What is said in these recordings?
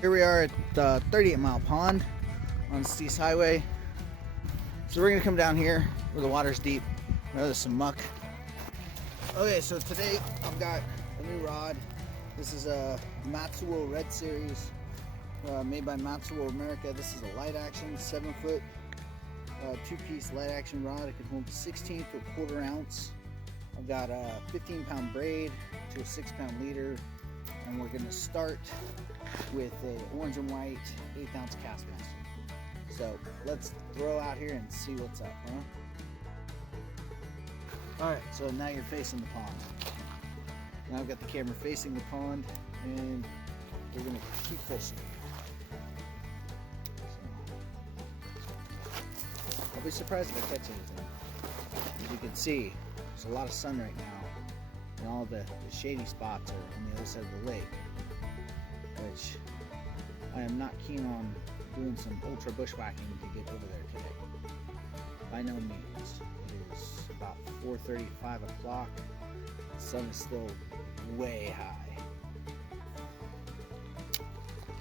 Here we are at the 38 Mile Pond on Steese Highway. So we're gonna come down here where the water's deep. I know there's some muck. Okay, so today I've got a new rod. This is a Matsuo Red Series made by Matsuo America. This is a light action 7-foot two-piece light action rod. It can hold 16 for a quarter ounce. I've got a 15-pound braid to a 6-pound leader, and we're gonna start with a orange and white 1/8 ounce cast master. So let's throw out here and see what's up, huh? All right, so now you're facing the pond. Now I've got the camera facing the pond, and we're gonna keep fishing. So, I'll be surprised if I catch anything. As you can see, there's a lot of sun right now, and all the shady spots are on the other side of the lake, which I am not keen on doing some ultra bushwhacking to get over there today. By no means. It is about 4:30, 5 o'clock. The sun is still way high,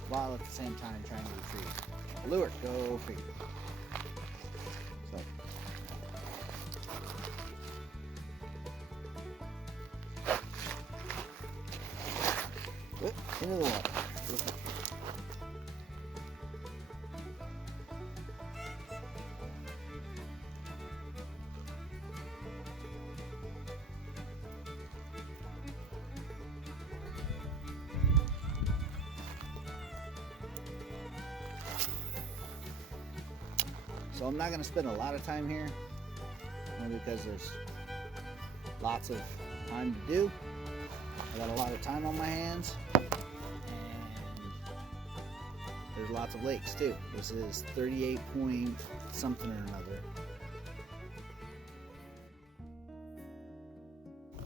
while at the same time trying to retrieve a lure. Go figure. So, into the water. So I'm not going to spend a lot of time here, because there's lots of time to do. I got a lot of time on my hands, and there's lots of lakes too. This is 38 point something or another.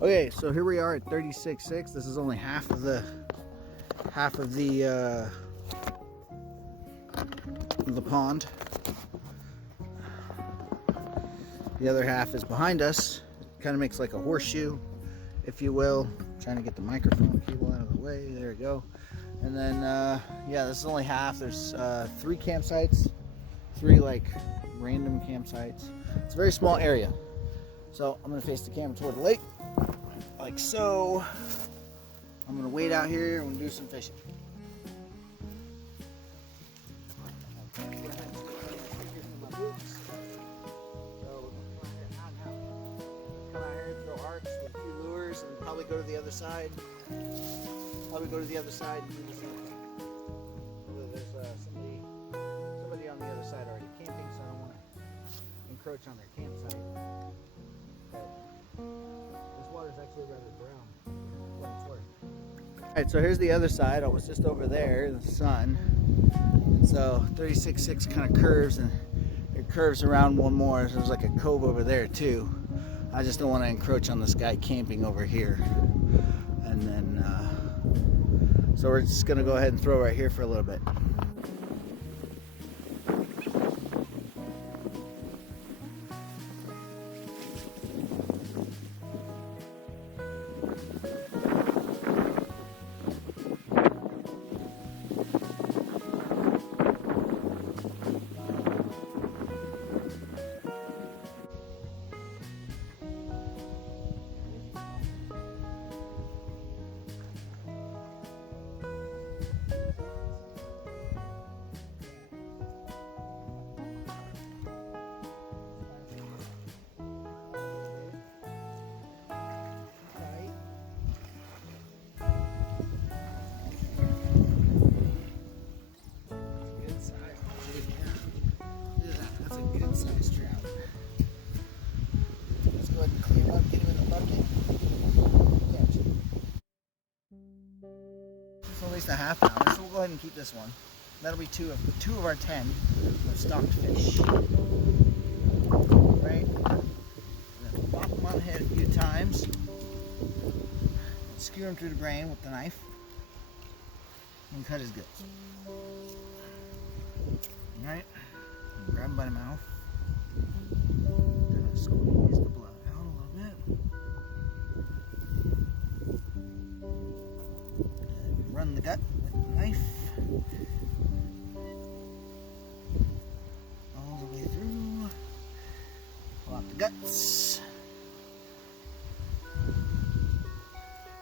Okay, so here we are at 36.6. This is only half of the pond. The other half is behind us. It kind of makes like a horseshoe, if you will. I'm trying to get the microphone cable out of the way. There we go. And then, yeah, this is only half. There's 3 campsites, 3 like random campsites. It's a very small area. So I'm gonna face the camera toward the lake, like so. I'm gonna wait out here and do some fishing. Probably go to the other side. Probably go to the other side and do the same thing. There's somebody on the other side already camping, so I don't want to encroach on their campsite. But this water's actually rather brown. What it's worth. All right, so here's the other side. I was just over there in the sun, and so 36.6 kind of curves, and it curves around one more. So there's like a cove over there too. I just don't want to encroach on this guy camping over here. And then, so we're just going to go ahead and throw right here for a little bit. Size trout. Let's go ahead and clean him up, get him in the bucket. Catch him. It's at least a half pounder, so we'll go ahead and keep this one. That'll be two of our 10 of stocked fish. Right? Then pop him on the head a few times. Skewer him through the brain with the knife. And cut his guts. Alright? Grab him by the mouth. Squeeze the blood out a little bit. And run around the gut with the knife. All the way through. Pull out the guts.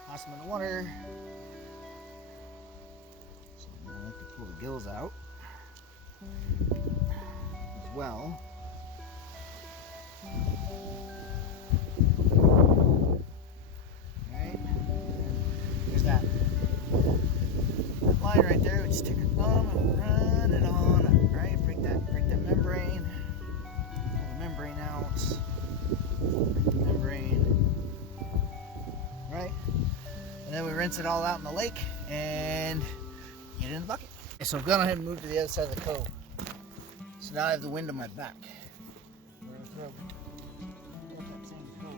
Toss them in the water. So I'm going to have to pull the gills out as well. Alright, there's that line right there. We just take our thumb and run it on up, right? Break that membrane. Pull the membrane out. Break the membrane. Right? And then we rinse it all out in the lake and get it in the bucket. Okay, so I've gone ahead and moved to the other side of the cove. So now I have the wind on my back. We're gonna throw that same cove.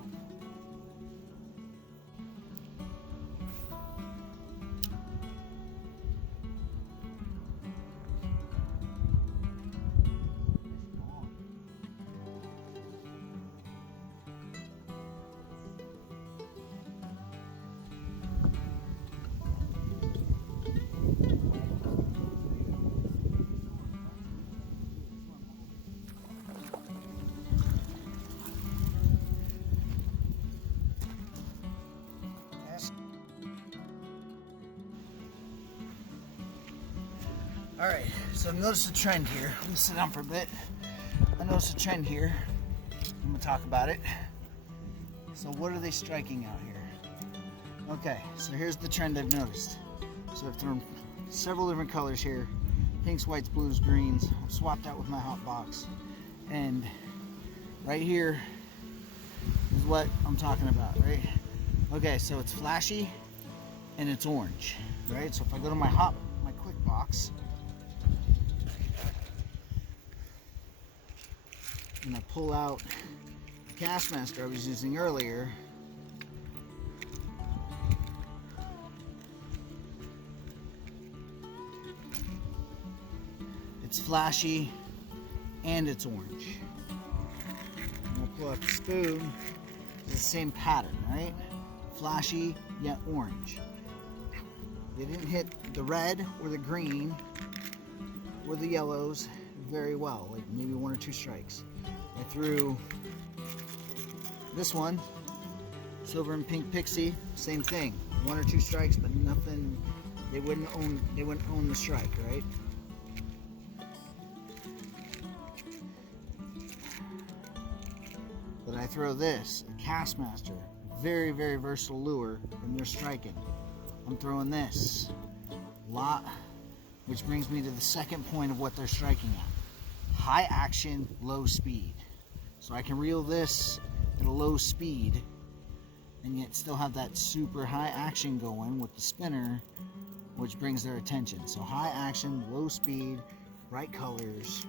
Alright, so I've noticed a trend here. I'm gonna sit down for a bit. I noticed a trend here. I'm gonna talk about it. So what are they striking out here? Okay, so here's the trend I've noticed. So I've thrown several different colors here. Pinks, whites, blues, greens. I've swapped out with my hot box. And right here is what I'm talking about, right? Okay, so it's flashy and it's orange, right? So if I go to my quick box, and I pull out the Castmaster I was using earlier, it's flashy and it's orange. And I pull out the spoon, it's the same pattern, right? Flashy yet orange. They didn't hit the red or the green or the yellows very well, like maybe one or two strikes. I threw this one, silver and pink pixie, same thing, one or two strikes, but nothing. They wouldn't own the strike, right? But I throw this, a Castmaster, very, very versatile lure, and they're striking. I'm throwing this lot, which brings me to the second point of what they're striking at. High action, low speed. So I can reel this at a low speed and yet still have that super high action going with the spinner, which brings their attention. So high action, low speed, bright colors.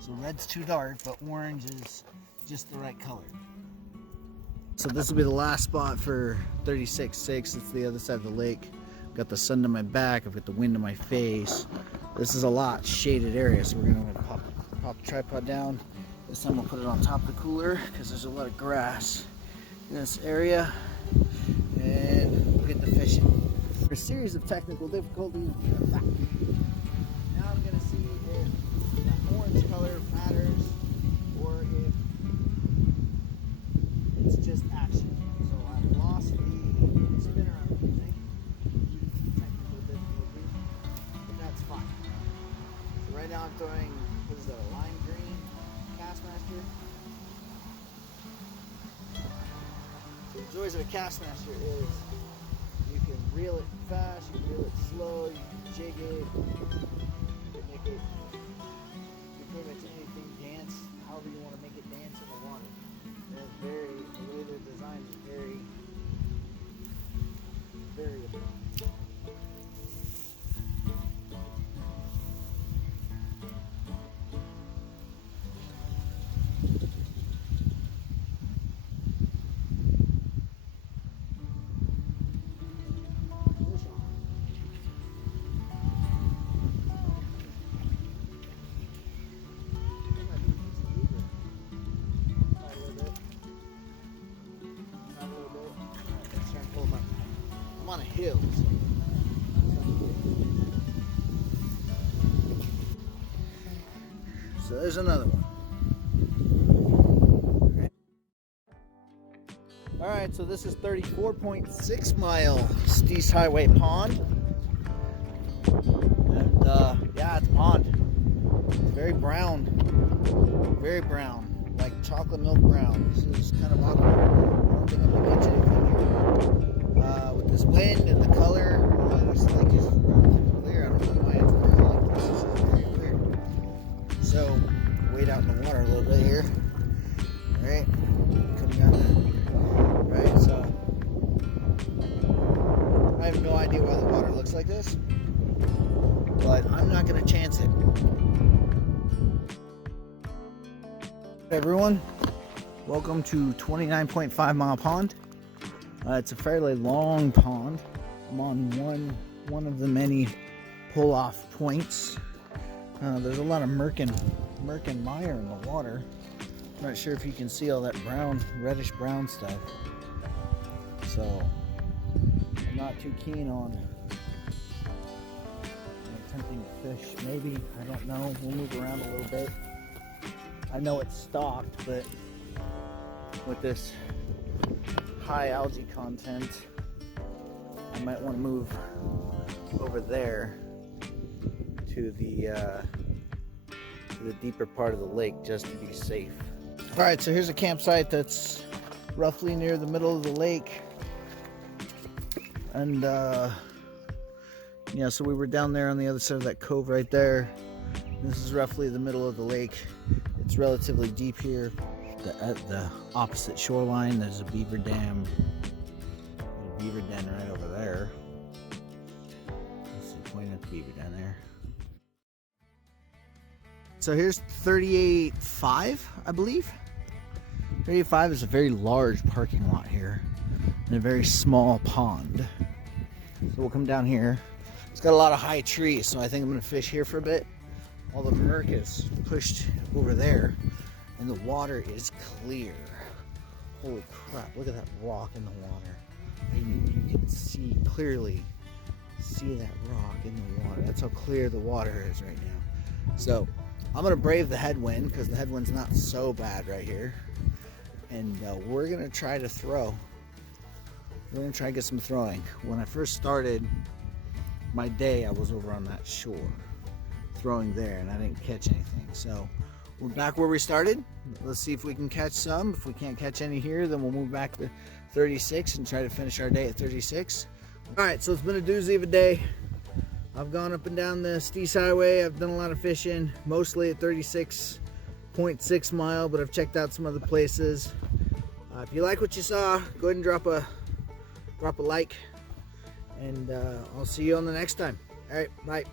So red's too dark, but orange is just the right color. So this will be the last spot for 36.6. It's the other side of the lake. I've got the sun to my back, I've got the wind to my face. This is a lot shaded area, so we're gonna pop the tripod down. This time we'll put it on top of the cooler because there's a lot of grass in this area, and we'll get the fishing. For a series of technical difficulties, we're back. Now I'm gonna see if that orange color matters or if it's just action. So I've lost the spinner I'm using due to technical difficulties, but that's fine. So right now I'm throwing, what is that, a lime green Castmaster? So the joys of a Castmaster is you can reel it fast, you can reel it slow, you can jig it, you can make it, you can pretty much anything dance, however you want to make it dance in the water. And it's very, the way they're designed is very variable. hills. So there's another one. All right, so this is 34.6 mile Steese Highway pond. And yeah, it's a pond. It's very brown, like chocolate milk brown. This is kind of ugly. I don't think I'm gonna catch anything here. With this wind and the color, this lake is relatively clear. I don't know why it's brown like this. This is very clear. So, wade out in the water a little bit here. All right, coming down there. Right, so I have no idea why the water looks like this, but I'm not going to chance it. Hey everyone, welcome to 29.5 mile pond. It's a fairly long pond. I'm on one of the many pull-off points. There's a lot of murk and mire in the water. I'm not sure if you can see all that brown, reddish brown stuff. So I'm not too keen on attempting to fish. Maybe, I don't know. We'll move around a little bit. I know it's stocked, but with this high algae content, I might want to move over there to the deeper part of the lake just to be safe. All right, so here's a campsite that's roughly near the middle of the lake. And yeah, so we were down there on the other side of that cove right there. This is roughly the middle of the lake. It's relatively deep here. At the opposite shoreline, there's a beaver dam. A beaver den right over there. Let's see, pointing at the beaver den there. So here's 38.5, I believe. 38.5 is a very large parking lot here and a very small pond. So we'll come down here. It's got a lot of high trees, so I think I'm gonna fish here for a bit. All the murk is pushed over there and the water is clear. Holy crap, look at that rock in the water. I mean, you can clearly see that rock in the water. That's how clear the water is right now. So I'm gonna brave the headwind because the headwind's not so bad right here. And we're gonna try to throw. We're gonna try to get some throwing. When I first started my day, I was over on that shore throwing there and I didn't catch anything. So we're back where we started. Let's see if we can catch some. If we can't catch any here, then we'll move back to 36 and try to finish our day at 36. All right, so it's been a doozy of a day. I've gone up and down the Steese Highway. I've done a lot of fishing, mostly at 36.6 mile, but I've checked out some other places. If you like what you saw, go ahead and drop a like, and I'll see you on the next time. All right, bye.